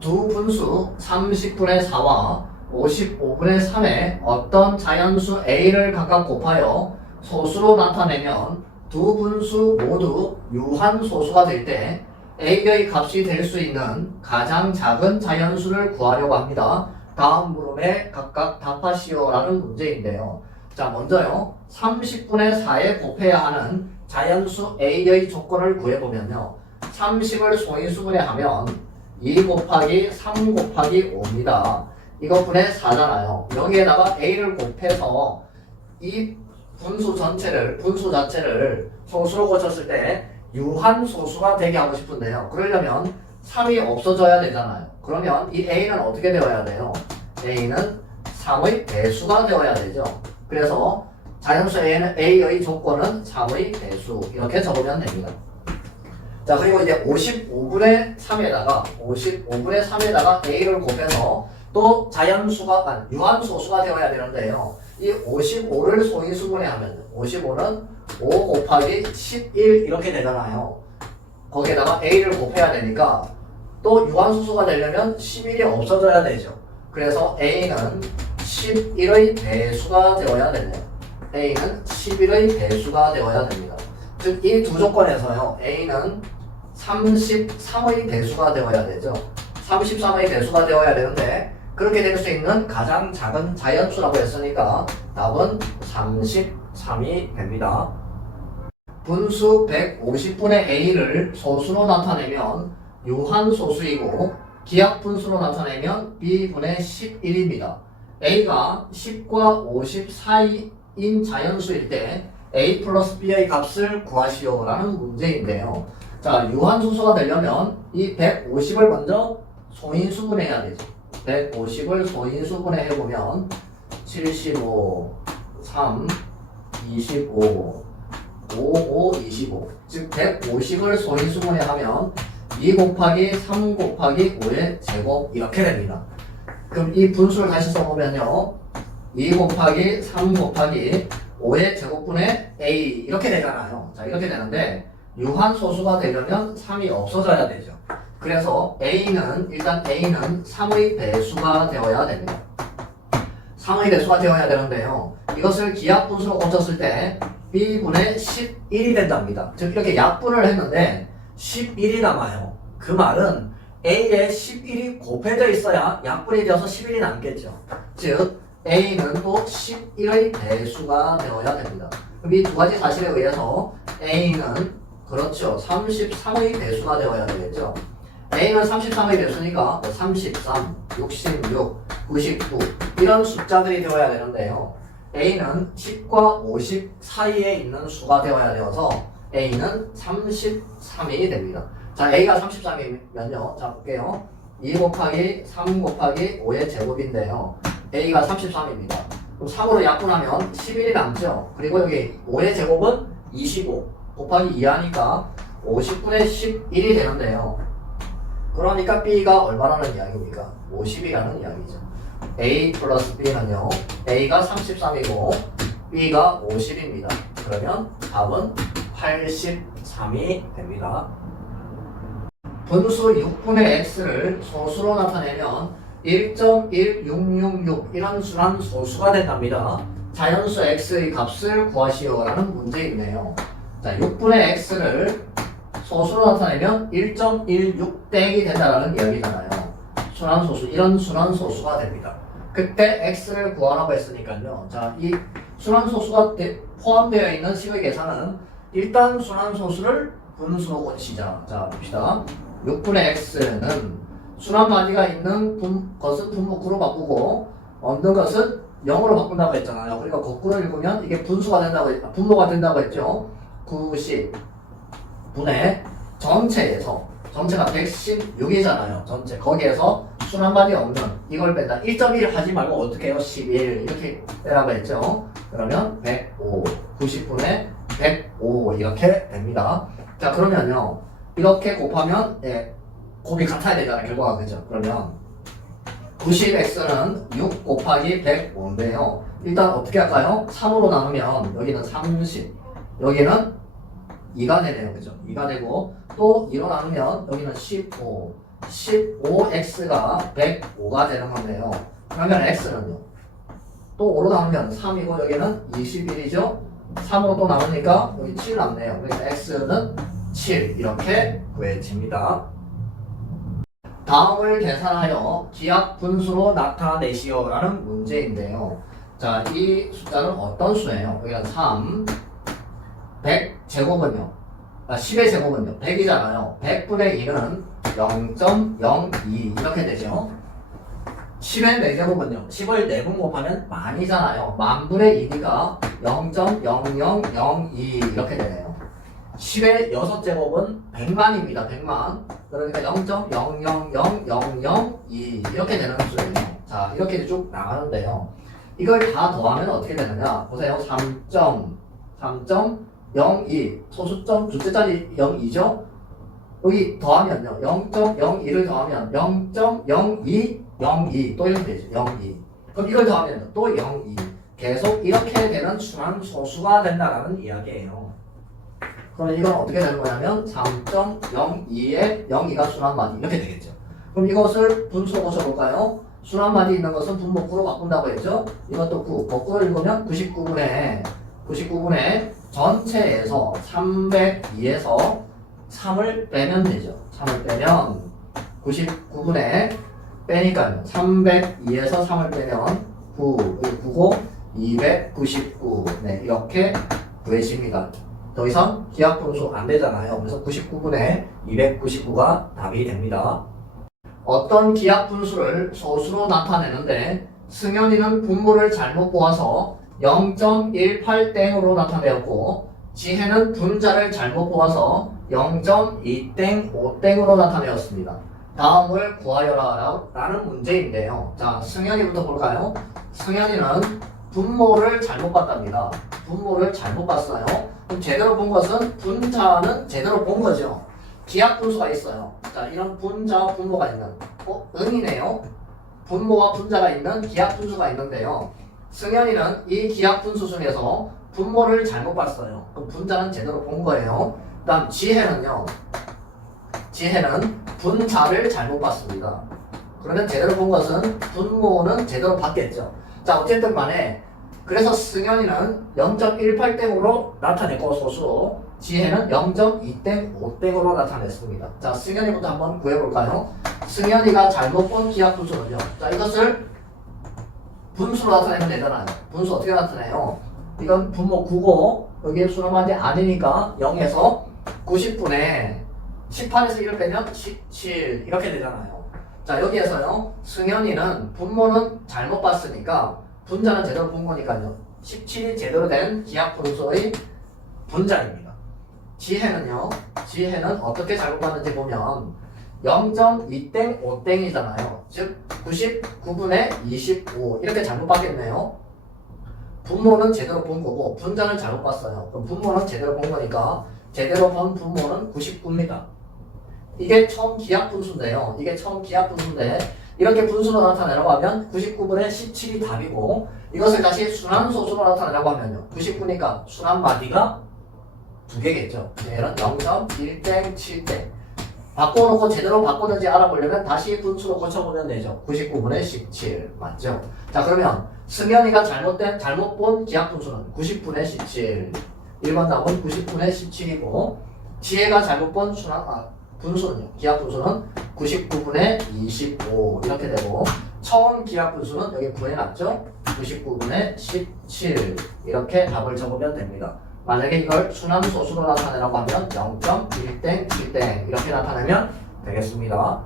두 분수 30분의 4와 55분의 3의 어떤 자연수 a를 각각 곱하여 소수로 나타내면 두 분수 모두 유한소수가 될 때 a의 값이 될 수 있는 가장 작은 자연수를 구하려고 합니다. 다음 물음에 각각 답하시오라는 문제인데요. 자, 먼저요. 30분의 4에 곱해야 하는 자연수 a의 조건을 구해보면요. 30을 소인수분해 하면 2 곱하기 3 곱하기 5입니다. 이거 분의 4잖아요. 여기에다가 a를 곱해서 이 분수 자체를 소수로 고쳤을 때 유한소수가 되게 하고 싶은데요. 그러려면 3이 없어져야 되잖아요. 그러면 이 a는 어떻게 되어야 돼요? a는 3의 배수가 되어야 되죠. 그래서 자연수 a의 조건은 3의 배수 이렇게 적으면 됩니다. 자, 그리고 이제 55분의 3에다가 a를 곱해서 또 유한소수가 되어야 되는데요. 이 55를 소인수분해 하면 55는 5 곱하기 11 이렇게 되잖아요. 거기에다가 a를 곱해야 되니까 또 유한소수가 되려면 11이 없어져야 되죠. 그래서 a는 11의 배수가 되어야 되네요. a는 11의 배수가 되어야 됩니다. 즉 이 두 조건에서요. a는 33의 배수가 되어야 되죠. 33의 배수가 되어야 되는데 그렇게 될 수 있는 가장 작은 자연수라고 했으니까 답은 33이 됩니다. 분수 150분의 a를 소수로 나타내면 유한소수이고 기하분수로 나타내면 b분의 11입니다. a가 10과 50 사이인 자연수일 때 a 플러스 b의 값을 구하시오라는 문제인데요. 자, 유한소수가 되려면 이 150을 먼저 소인수분해야 되죠. 150을 소인수분해 해보면 75, 3, 25, 5, 25. 즉 150을 소인수분해 하면 2 곱하기 3 곱하기 5의 제곱 이렇게 됩니다. 그럼 이 분수를 다시 써보면요. 2 곱하기 3 곱하기 5의 제곱분의 a 이렇게 되잖아요. 자, 이렇게 되는데 유한소수가 되려면 3이 없어져야 되죠. 그래서 일단 a는 3의 배수가 되어야 됩니다. 3의 배수가 되어야 되는데요. 이것을 기하분수로 고쳤을 때 b분의 11이 된답니다. 즉 이렇게 약분을 했는데 11이 남아요. 그 말은 a에 11이 곱해져 있어야 약분이 되어서 11이 남겠죠. 즉 a는 또 11의 배수가 되어야 됩니다. 그럼 이 두 가지 사실에 의해서 a는 그렇죠. 33의 배수가 되어야 되겠죠. a는 33의 배수니까 33, 66, 99 이런 숫자들이 되어야 되는데요. a는 10과 50 사이에 있는 수가 되어야 되어서 a는 33이 됩니다. 자, a가 33이면요. 자, 볼게요. 2 곱하기 3 곱하기 5의 제곱인데요. a가 33입니다. 그럼 3으로 약분하면 11이 남죠. 그리고 여기 5의 제곱은 25 곱하기 2 하니까 50분의 11이 되는데요. 그러니까 b가 얼마라는 이야기입니까? 50이라는 이야기죠. a 플러스 b는요. a가 33이고 b가 50입니다. 그러면 답은 83이 됩니다. 분수 6분의 x를 소수로 나타내면 1.1666 이런 수란 소수가 된답니다. 자연수 x의 값을 구하시오라는 문제이네요. 자, 6분의 x를 소수로 나타내면 1.16땡이 된다는 이야기잖아요. 순환소수, 이런 순환소수가 됩니다. 그때 x를 구하라고 했으니까요. 자, 이 순환소수가 포함되어 있는 식의 계산은 일단 순환소수를 분수로 고치자. 자, 봅시다. 6분의 x는 순환마디가 있는 것은 분모구로 바꾸고 없는 것은 0으로 바꾼다고 했잖아요. 그러니까 거꾸로 읽으면 이게 분모가 된다고 했죠. 90분의 전체가 116이잖아요. 전체. 거기에서 순환마디 없는 이걸 뺀다. 1.1 하지 말고 어떻게 해요? 11 이렇게 빼라고 했죠. 그러면 105, 90분의 105 이렇게 됩니다. 자, 그러면요. 이렇게 곱하면 곱이 같아야 되잖아요. 결과가. 그죠? 그러면 90x는 6 곱하기 105인데요. 일단 어떻게 할까요? 3으로 나누면 여기는 30, 여기는 2가 되네요. 그죠? 2가 되고 또 2로 나누면 여기는 15, 15x가 105가 되는 건데요. 그러면 x는요. 또 5로 나누면 3이고 여기는 21이죠. 3으로 또 나누니까 여기 7 남네요. 그러니까 x는 7 이렇게 구해집니다. 다음을 계산하여 기하 분수로 나타내시오 라는 문제인데요. 자, 이 숫자는 어떤 수예요? 여기가 3, 100제곱은요. 10의 제곱은요. 100이잖아요. 100분의 2는 0.02 이렇게 되죠. 10의 4제곱은요. 10을 4분 곱하면 만이잖아요. 만분의 2니까 0.0002 이렇게 되네요. 10의 6제곱은 100만입니다. 100만. 그러니까 0.000002 이렇게 되는 수예요. 자, 이렇게 쭉 나가는데요. 이걸 다 더하면 어떻게 되느냐? 보세요. 3.02 소수점 둘째 자리 0이죠? 여기 더하면요. 0.02를 더하면 0.0202 또 이렇게 되죠. 02. 그럼 이걸 더하면 또 02. 계속 이렇게 되는 순환 소수가 된다는 이야기예요. 그러면 이건 어떻게 되는 거냐면 3.02에 02가 순환마디 이렇게 되겠죠. 그럼 이것을 분수로 고쳐볼까요? 순환마디 있는 것은 분모구로 바꾼다고 했죠. 이것도 9. 거꾸로 읽으면 99분의 전체에서 302에서 3을 빼면 되죠. 3을 빼면 99분의 빼니까요. 302에서 3을 빼면 9고 299. 네, 이렇게 구해집니다. 더 이상 기하분수 안 되잖아요. 그래서 99분의 299가 답이 됩니다. 어떤 기하분수를 소수로 나타내는데 승현이는 분모를 잘못 보아서 0.18땡으로 나타내었고 지혜는 분자를 잘못 보아서 0.2땡5땡으로 나타내었습니다. 다음을 구하여라 라는 문제인데요. 자, 승현이부터 볼까요? 승현이는 분모를 잘못 봤답니다. 분모를 잘못 봤어요. 그럼 제대로 본 것은 분자는 제대로 본 거죠. 기하분수가 있어요. 자, 이런 분자와 분모가 있는 은이네요. 분모와 분자가 있는 기하분수가 있는데요. 승현이는 이 기하분수 중에서 분모를 잘못 봤어요. 그럼 분자는 제대로 본 거예요. 그 다음 지혜는요. 지혜는 분자를 잘못 봤습니다. 그러면 제대로 본 것은 분모는 제대로 봤겠죠. 자, 어쨌든 간에 그래서 승현이는 0.18땡으로 나타냈고 소수로 지혜는 0.2땡5땡으로 나타냈습니다. 자, 승현이부터 한번 구해볼까요? 승현이가 잘못 본 기하분수는요. 자, 이것을 분수로 나타내면 되잖아요. 분수 어떻게 나타내요? 이건 분모 9고 여기에 수렴하지 않으니까 0에서 90분의 18에서 1을 빼면 17 이렇게 되잖아요. 자, 여기에서요. 승현이는 분모는 잘못 봤으니까 분자는 제대로 본 거니까요. 17이 제대로 된 기하분수의 분자입니다. 지혜는요. 지혜는 어떻게 잘못 봤는지 보면 0.2땡 5땡이잖아요. 즉 99분의 25 이렇게 잘못 봤겠네요. 분모는 제대로 본 거고 분자는 잘못 봤어요. 그럼 분모는 제대로 본 거니까 제대로 본 분모는 99입니다. 이게 처음 기하분수인데요. 이게 처음 기하분수인데 이렇게 분수로 나타내라고 하면 99분의 17이 답이고 이것을 다시 순환소수로 나타내라고 하면요. 99니까 순환마디가 두 개겠죠. 얘는 0.1땡 7땡 바꿔놓고 제대로 바꾸는지 알아보려면 다시 분수로 고쳐보면 되죠. 99분의 17 맞죠? 자, 그러면 승현이가 잘못 본 기하분수는 90분의 17 1번 답은 90분의 17이고 지혜가 잘못 본 분수는요. 기하분수는 99분의 25 이렇게 되고 처음 기하분수는 여기 구해놨죠. 99분의 17 이렇게 답을 적으면 됩니다. 만약에 이걸 순환소수로 나타내라고 하면 0.1땡 7땡 이렇게 나타내면 되겠습니다.